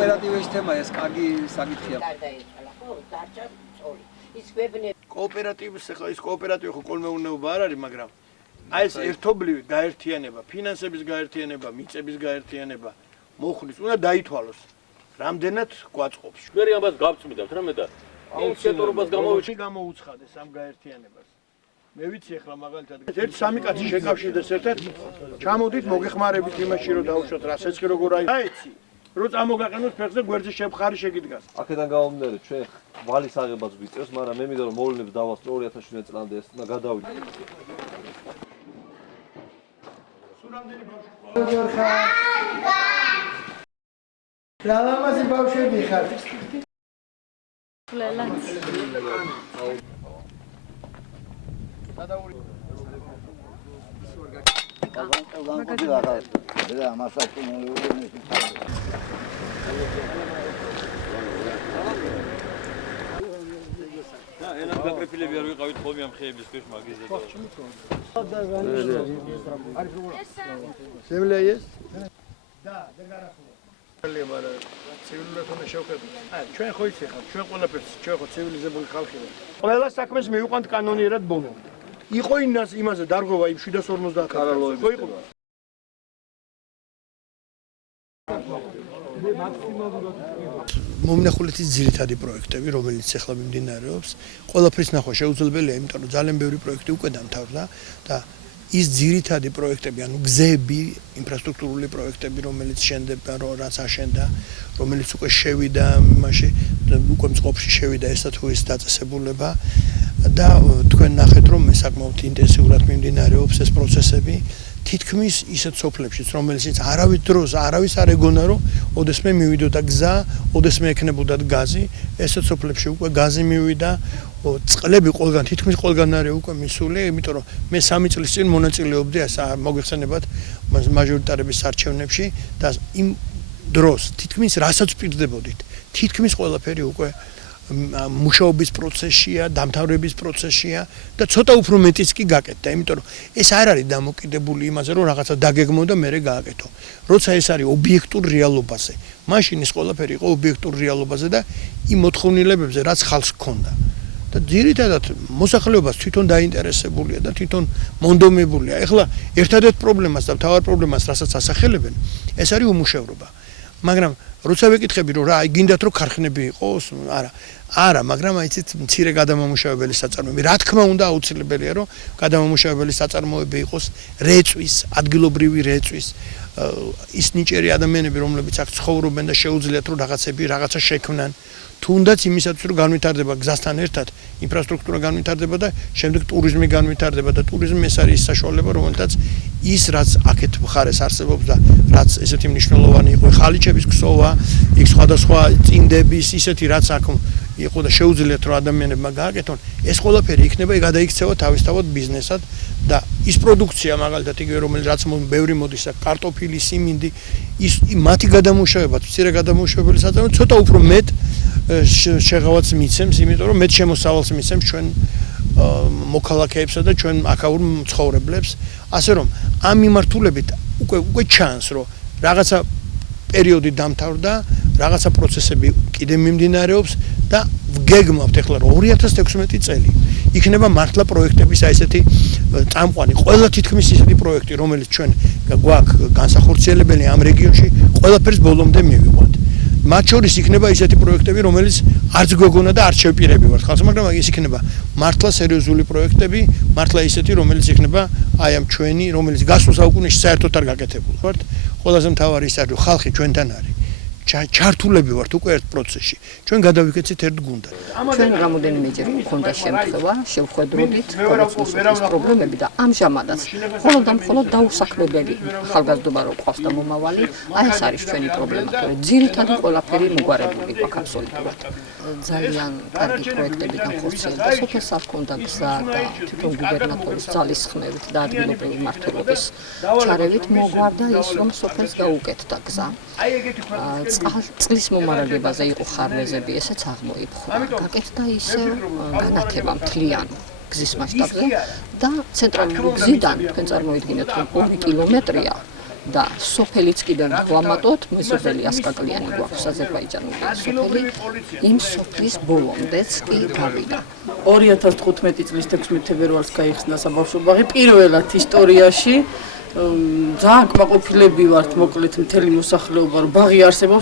კოოპერატივის თემა ეს კარგი საკითხია. კოოპერატივის ახლა ის კოოპერატივი ხო კოლმეურნეობა არ არის, მაგრამ აი ეს ერთობლივი გაერთიანება, ფინანსების გაერთიანება, მიწების გაერთიანება მოხდის, უნდა დაითვალოს. რამდენად გვაწყობს. მე ამას გავწმიდავთ რა მე და ინიციატორობას გამოუცხადეს ამ გაერთიანებას. მე ვიცი ახლა მაგალითად ერთ სამი კაცი შეკავშირდეს ერთად, ჩამოდით მოგეხმარებით იმაში რომ დავუშვათ რასეცხი როგორ აიცი. რო წამოგაყენოთ ფეხზე გვერდზე შევხარი შეგიდგას. აქედან გამომდინარე ჩვენ ვალის აღებას ვიწევს, მაგრამ მე მინდა რომ მოვლენებს დავასწრო 2017 წლამდე ეს და გადავიდე. სურამდენი ბავშვი. რა ლამაზი ბავშვები ხართ? ლელაც. ენამ გაკრეფილები არ ვიყავით ხოლმე ამ ხეების ქვეშ მაგიზე და Земля есть? Да, დაგარახულო. მაგრამ ცივილურად უნდა შევხედოთ. ჩვენ ხო იცი ხარ, ჩვენ ყველაფერს ჩვენ ხო ცივილიზებული ხალხი ვართ. ყველა საქმეს მივიყვანთ კანონიერად ბოლო. იყო იმაზე დარღვევა იმ 750 კარალოების. ხო იყო? მომნახულეთის ძირითადი პროექტები, რომელიც ახლა მიმდინარეობს, ყველაფრის ნახვა შეუძლებელია, იმიტომ რომ ძალიან ბევრი პროექტი უკვე დამთავრდა და ის ძირითადი პროექტები, ანუ გზები, ინფრასტრუქტურული პროექტები, რომელიც შენდება, რაც აშენდა, რომელიც უკვე შევიდა, იმაში უკვე მწყობში შევიდა ესა თუ ის დაწესებულება და თქვენ ნახეთ, რომ საკმაოდ ინტენსიურად მიმდინარეობს ეს პროცესები. თითქმის ისეთ სოფლებშიც, რომელშიც არავის დროს არავის არ ეგონა, რომ ოდესმე მივიდოდა გზა, ოდესმე ექნებოდა გაზი, ესეთ სოფლებში უკვე გაზი მივიდა, წყლები ყველგან, თითქმის ყველგან არის უკვე მისული, იმიტომ რომ მე 3 წლის წინ მონაწილეობდი მოგეხსენებათ მაჟორიტარების არჩევნებში და იმ დროს თითქმის რასაც პირდებოდით, თითქმის ყველაფერი უკვე მუშაობის პროცესია, დამთავრების პროცესია და ცოტა უფრო მეტიც კი გაკეთდა, იმიტომ რომ ეს არ არის დამოკიდებული იმაზე, რომ რაღაცა დაგეგმო და მერე გააკეთო. როცა ეს არის ობიექტურ რეალობაზე, მაშინ ის ყველაფერი იყო ობიექტურ რეალობაზე და იმ მოთხოვნილებებზე, რაც ხალხს ჰქონდა. და ძირითადად მოსახლეობას თვითონ დაინტერესებულია და თვითონ მონდომებულია. ეხლა ერთადერთ პრობლემას და მთავარ პრობლემას, რასაც ასახელებენ, ეს არის უმუშევრობა. მაგრამ როცა ვეკითხები, რომ რა, გინდათ რომ ქარხნები იყოს, არა, მაგრამ აიცით, მცირე გადამამუშავებელი საწარმოები. რა თქმა უნდა, აუცილებელია, რომ გადამამუშავებელი საწარმოები იყოს რეწვის, ადგილობრივი რეწვის, ის ნიჭიერი ადამიანები, რომლებიც აქ ცხოვრობენ და შეუძლიათ რომ რაღაცა შექმნან. თუნდაც იმისათვის რომ განვითარდება გზასთან ერთად ინფრასტრუქტურა განვითარდება და შემდეგ ტურიზმი განვითარდება და ტურიზმი ეს არის ის საშუალება რომელთაც ის რაც აქეთ მხარეს არსებობს და რაც ესეთი მნიშვნელოვანი იყო ხალიჩების ქსოვა იქ სხვადასხვა წინდების ისეთი რაც აქ იყო და შეუძლიათ რომ ადამიანებმა გააკეთონ ეს ყველაფერი იქნება გადაიქცევა თავისთავად ბიზნესად და ის პროდუქცია მაგალითად იგივე რომელიც ბევრი მოდის აქ კარტოფილი სიმინდი ის მათი გადამუშავება მცირე გადამუშავებელი საწარმოები ცოტა უფრო მეტ შეღავაც მიცემს, იმიტომ რომ მეტ შემოსავალს მიცემს ჩვენ მოქალაქეებსა და ჩვენ აქაურ მცხოვრებლებს, ასე რომ ამ მიმართულებით უკვე ჩანს, რომ რაღაცა პერიოდი დამთავრდა, რაღაცა პროცესები კიდე მიმდინარეობს და გეგმავთ ახლა 2016 წელი. იქნება მართლა პროექტების აი ესეთი წამყვანი, ყველა თითქმის ისეთი პროექტი, რომელიც ჩვენ გვაქვს განსახორციელებელი ამ რეგიონში, ყველაფერს ბოლომდე მივიყვანთ. მათ შორის იქნება ისეთი პროექტები, რომელიც არც გვეგონა და არც შევპირები ვართ ხალხს, მაგრამ ის იქნება მართლა სერიოზული პროექტები, მართლა ისეთი, რომელიც იქნება აი ამ ჩვენი, რომელიც გასულ საუკუნეში საერთოდ არ გაკეთებული ვართ. ყველაზე მთავარი ის არის, რომ ხალხი ჩვენთან არის. ჩართულები ვართ უკვე ერთ პროცესში. ჩვენ გადავიქეცით ერთ გუნდად. ჩვენ რამოდენიმეჯერ მქონდა შემთხვევა, შევხვედრობით კონსულტაციის პრობლემები და ამჟამადაც მხოლოდ დაუსახლებელი ხალხგაზრდობა რო ყავს და მომავალი, აი ეს არის ჩვენი პრობლემა, თორე ძირითადი ყველაფერი მოგვარებული გვაქვს აბსოლუტურად. ძალიან კარგი პროექტები განხორციელდა, სოფელსაც ჰქონდა გზა და თვითონ გუბერნატორის ძალისხმევით და ადგილობრივი მმართველობის ჩარევით მოგვარდა ის, რომ სოფელს გაუკეთდა გზა. წყლის მომარაგებაზე იყო ხარვეზები, ესეც აღმოიფხვრა. გაკეთდა ისევ განათება მთლიან გზის მასშტაბზე და ცენტრალური გზიდან თქვენ წარმოიდგინეთ, რომ 2 კილომეტრია და სოფელიც კიდევ ვამატოთ, მეზობელი ასკაკლიანი გვაქვს აზერბაიჯანული სოფელი. იმ სოფლის ბოლომდეც კი გავიდა. 2015 წლის 16 თებერვალს გაიხსნა საბავშვო ბაღი პირველად ისტორიაში. ძალიან კმაყოფილები ვართ მოკლედ მთელი მოსახლეობა, რომ ბაღი არსებობს.